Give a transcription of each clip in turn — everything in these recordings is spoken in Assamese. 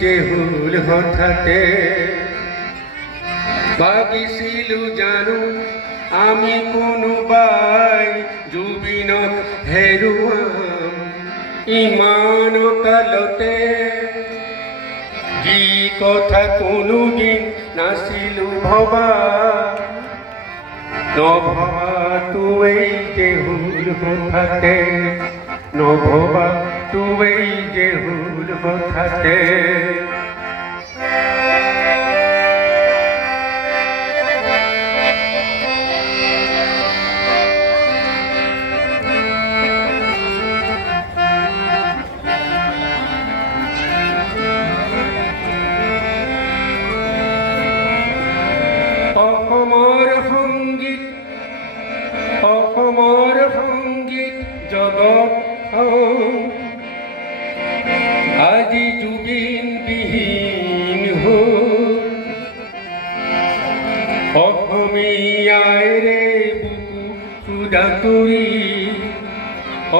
যে ভুল হঠাতে ভাবিছিলো জানো আমি কোনোবাই জুবিনক হেৰুৱাম ইমান কালতে যি কথা কোনোদিন নাছিলো ভবা নভবাটোৱেই যে ভুল হঠাতে নভবাটোৱেই যে ভুল হঠাতে অসমৰ সংগীত জগত আজি জুবিন বিহীন হ'ল অসমীয়াৰে বুকু সুদাতুৰি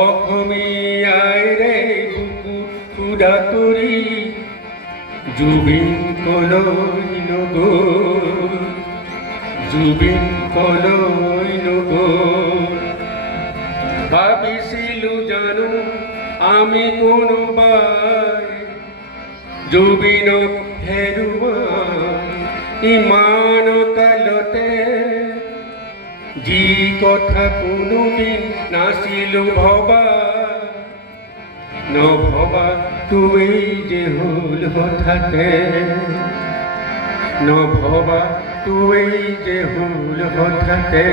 অসমীয়াৰে বুকু সুদাতুৰি জুবিন কলৈ নগ'ল জুবিন কলৈ নগ'ল ভাবিছিলো জানো আমি কোনোবাই জুবিনক হেৰুৱাম ইমান কালতে যি কথা কোনোদিন নাছিলো ভবা নভবাটোৱেই যে হ'ল হঠাতে নভবাটোৱেই যে হ'ল হঠাতে